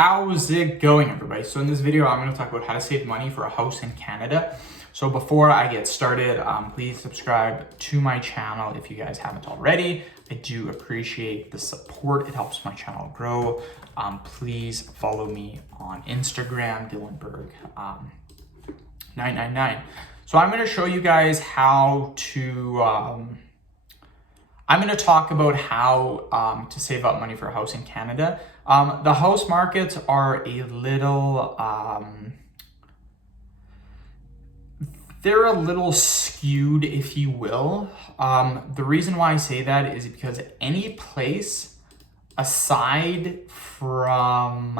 How's it going, everybody? So in this video, I'm going to talk about how to save money for a house in Canada. So before I get started, please subscribe to my channel if you guys haven't already. I do appreciate the support. It helps my channel grow. Please follow me on Instagram, Dillenberg999. So I'm going to show you guys how to... I'm going to talk about how to save up money for a house in Canada. The house markets are a little, they're a little skewed, if you will. The reason why I say that is because any place aside from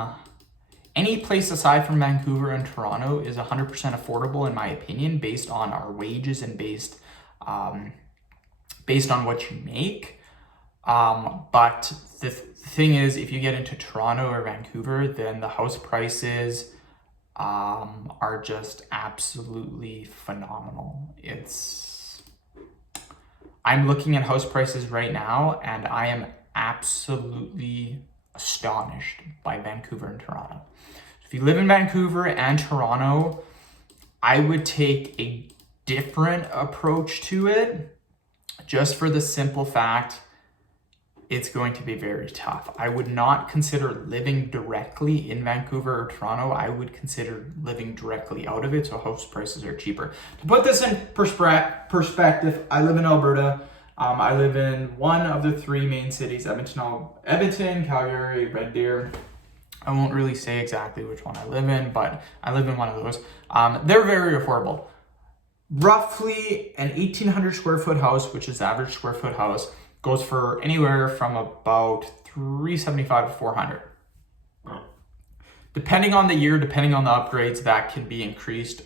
Vancouver and Toronto is 100% affordable, in my opinion, based on our wages and based on what you make. But the thing is, if you get into Toronto or Vancouver, then the house prices are just absolutely phenomenal. I'm looking at house prices right now and I am absolutely astonished by Vancouver and Toronto. If you live in Vancouver and Toronto, I would take a different approach to it, just for the simple fact it's going to be very tough. I would not consider living directly in Vancouver or Toronto. I would consider living directly out of it, so house prices are cheaper. To put this in perspective, I live in Alberta. I live in one of the three main cities, Edmonton, Calgary, Red Deer. I won't really say exactly which one I live in, but I live in one of those. They're very affordable. Roughly an 1,800 square foot house, which is the average square foot house, goes for anywhere from about $375 to $400. Depending on the year, depending on the upgrades, that can be increased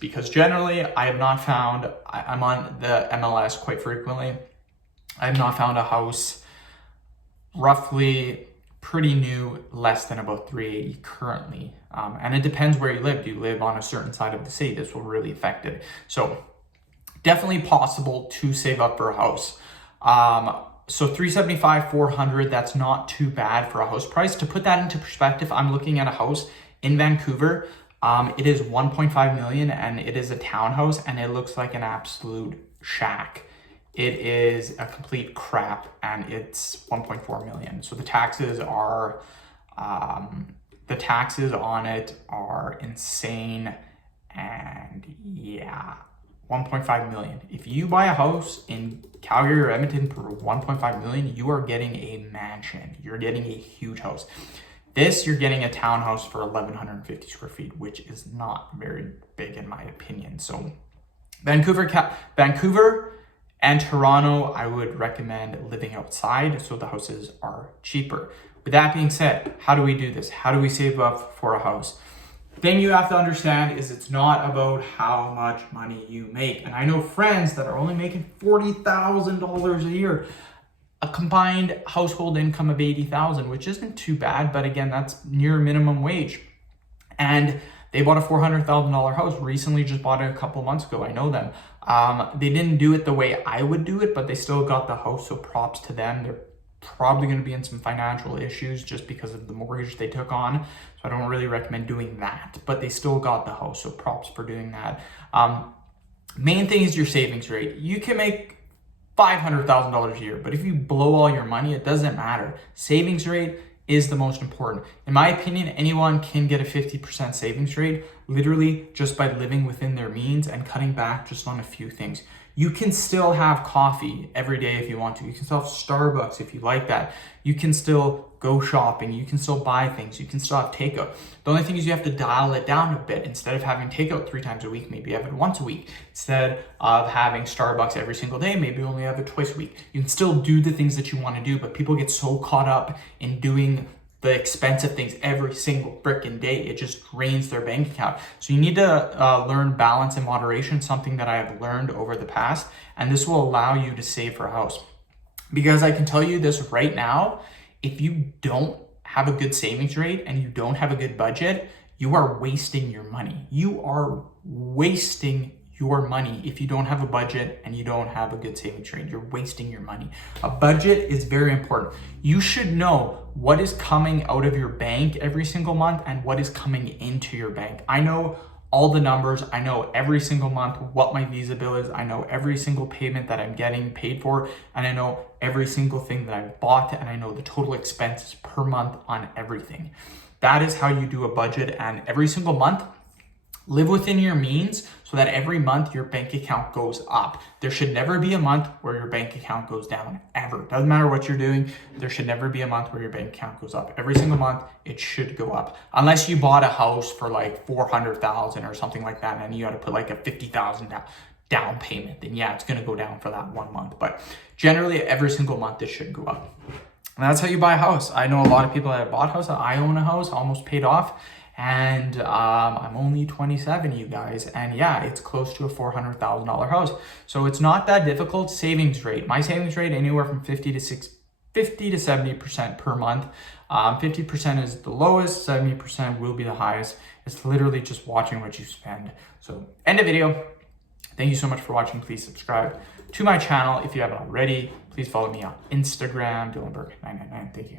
because generally I have not found, I'm on the MLS quite frequently, I have not found a house roughly pretty new, less than about $380 currently. And it depends where you live. Do you live on a certain side of the city? This will really affect it. So definitely possible to save up for a house. So $375, $400, that's not too bad for a house price. To put that into perspective, I'm looking at a house in Vancouver. It is 1.5 million and it is a townhouse and it looks like an absolute shack. It is a complete crap and it's 1.4 million. So the taxes on it are insane. And yeah, 1.5 million. If you buy a house in Calgary or Edmonton for 1.5 million, you are getting a mansion. You're getting a huge house. This, you're getting a townhouse for 1,150 square feet, which is not very big in my opinion. So Vancouver and Toronto, I would recommend living outside so the houses are cheaper. With that being said, how do we do this? How do we save up for a house? The thing you have to understand is it's not about how much money you make. And I know friends that are only making $40,000 a year, a combined household income of $80,000, which isn't too bad, but again, that's near minimum wage. And they bought a $400,000 house, recently just bought it a couple months ago. I know them. They didn't do it the way I would do it, but they still got the house, so props to them. They're probably going to be in some financial issues just because of the mortgage they took on. So I don't really recommend doing that, but they still got the house, so props for doing that. Main thing is your savings rate. You can make $500,000 a year, but if you blow all your money, it doesn't matter. Savings rate is the most important. In my opinion, anyone can get a 50% savings rate literally just by living within their means and cutting back just on a few things. You can still have coffee every day if you want to. You can still have Starbucks if you like that. You can still go shopping. You can still buy things. You can still have takeout. The only thing is you have to dial it down a bit. Instead of having takeout 3 times a week, maybe have it once a week. Instead of having Starbucks every single day, maybe only have it twice a week. You can still do the things that you want to do, but people get so caught up in doing the expensive things every single frickin' day, it just drains their bank account. So you need to learn balance and moderation, something that I have learned over the past, and this will allow you to save for a house. Because I can tell you this right now, if you don't have a good savings rate and you don't have a good budget, you are wasting your money. You are wasting your money if you don't have a budget and you don't have a good savings rate. You're wasting your money. A budget is very important. You should know what is coming out of your bank every single month and what is coming into your bank. I know all the numbers. I know every single month what my Visa bill is. I know every single payment that I'm getting paid for, and I know every single thing that I've bought, and I know the total expenses per month on everything. That is how you do a budget, and every single month, live within your means so that every month your bank account goes up. There should never be a month where your bank account goes down, ever. Doesn't matter what you're doing, there should never be a month where your bank account goes up. Every single month, it should go up. Unless you bought a house for like $400,000 or something like that, and you had to put like a $50,000 down payment, then yeah, it's gonna go down for that 1 month. But generally, every single month, it should go up. And that's how you buy a house. I know a lot of people that have bought a house. I own a house, almost paid off. And I'm only 27, you guys. And yeah, it's close to a $400,000 house. So it's not that difficult. Savings rate. My savings rate, anywhere from 50 to 70% per month. 50% is the lowest, 70% will be the highest. It's literally just watching what you spend. So end of video. Thank you so much for watching. Please subscribe to my channel if you haven't already. Please follow me on Instagram, Dylan Burke 999. Thank you.